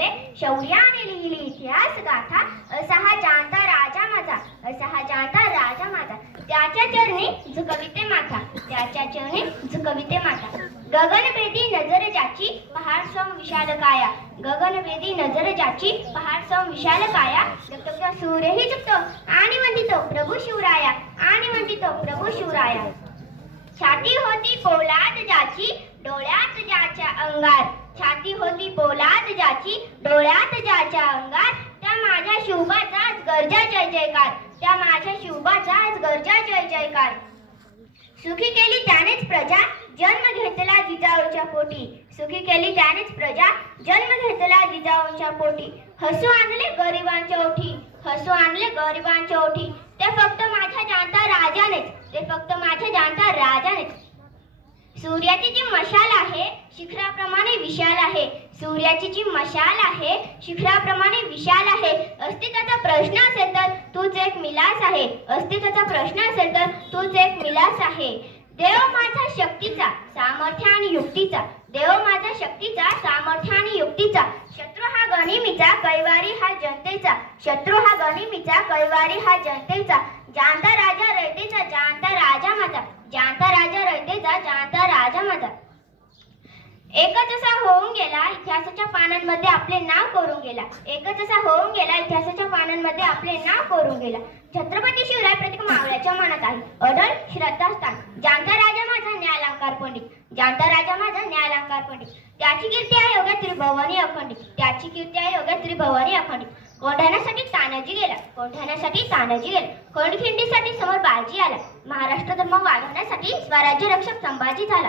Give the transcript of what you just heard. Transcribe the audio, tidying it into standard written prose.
आपले शौर्याने लिहिली इतिहास गाथा, असा हा जाणता राजा माझा, असा हा जाणता राजा माझा, त्याच्या चरणी झुकविते माथा, त्याच्या चरणी झुकविते माथा. गगनभेदी नजर ज्याची पहाड सम विशाल काया, गगनभेदी नजर ज्याची पहाड सम विशाल काया, जगतो सूर्यही जगतो आणि म्हणतो प्रभू शिवराया, आणि म्हणतो प्रभू शिवराया. छाती होती पोलाद ज्याची डोळ्यात ज्याच्या अंगार, छाती होती पोलाद ज्याची डोळ्यात ज्याच्या अंगार, त्या माझ्या शिवबाचाच गर्जा जय जयकार, त्या माझ्या शिवबाचाच गर्जा जय जयकार. सुखी केली त्यानेच प्रजा जन्म घेतला जिजाऊच्या पोटी, सुखी केली त्यानेच प्रजा जन्म घेतला जिजाऊच्या पोटी. हसू आणले गरिबांच्या ओठी, हसू आणले गरिबांच्या ओठी, ते फक्त माझ्या जाणता राजानेच, ते फक्त माझ्या जाणता राजानेच. सूर्याची जी मशाल आहे शिखराप्रमाणे विशाल आहे, सूर्याची जी मशाल आहे शिखराप्रमाणे विशाल आहे. अस्तित्वाचा प्रश्न असेल तर तूच एक मिलास आहे, अस्तित्वाचा प्रश्न असेल तर तूच एक मिलास आहे. देव माझा शक्तीचा सामर्थ्य आणि युक्तीचा, देव माझा शक्तीचा सामर्थ्य आणि युक्तीचा. शत्रू हा गनिमीचा कैवारी हा जनतेचा, शत्रू हा गनिमीचा कैवारी हा जनतेचा. जाणता राजा रयतेचा जाणता राजा माझा, जाणता राजा रयतेचा जाणता राजा माझा. एकच असा होऊन गेला इतिहासाच्या पानांमध्ये आपले नाव कोरून गेला, एकच असा होऊन गेला इतिहासाच्या पानांमध्ये आपले नाव कोरून गेला. छत्रपती शिवराय प्रत्येक मावळ्याच्या मनात आहे अढळ श्रद्धास्थान. जाणता राजा माझा न्यायालंकार पंडित, जाणता राजा माझा न्यायालंकार पंडित. त्याची कीर्ती आहे योग्य त्रिभुवनी अखंडित, त्याची कीर्ती आहे योग्य त्रिभुवनी अखंडित. कोंढाण्यासाठी तानाजी गेला, कोंढाण्यासाठी तानाजी गेला. कोंडखिंडीसाठी समोर बाजी आला, महाराष्ट्र धर्म वाढवण्यासाठी स्वराज्य रक्षक संभाजी झाला.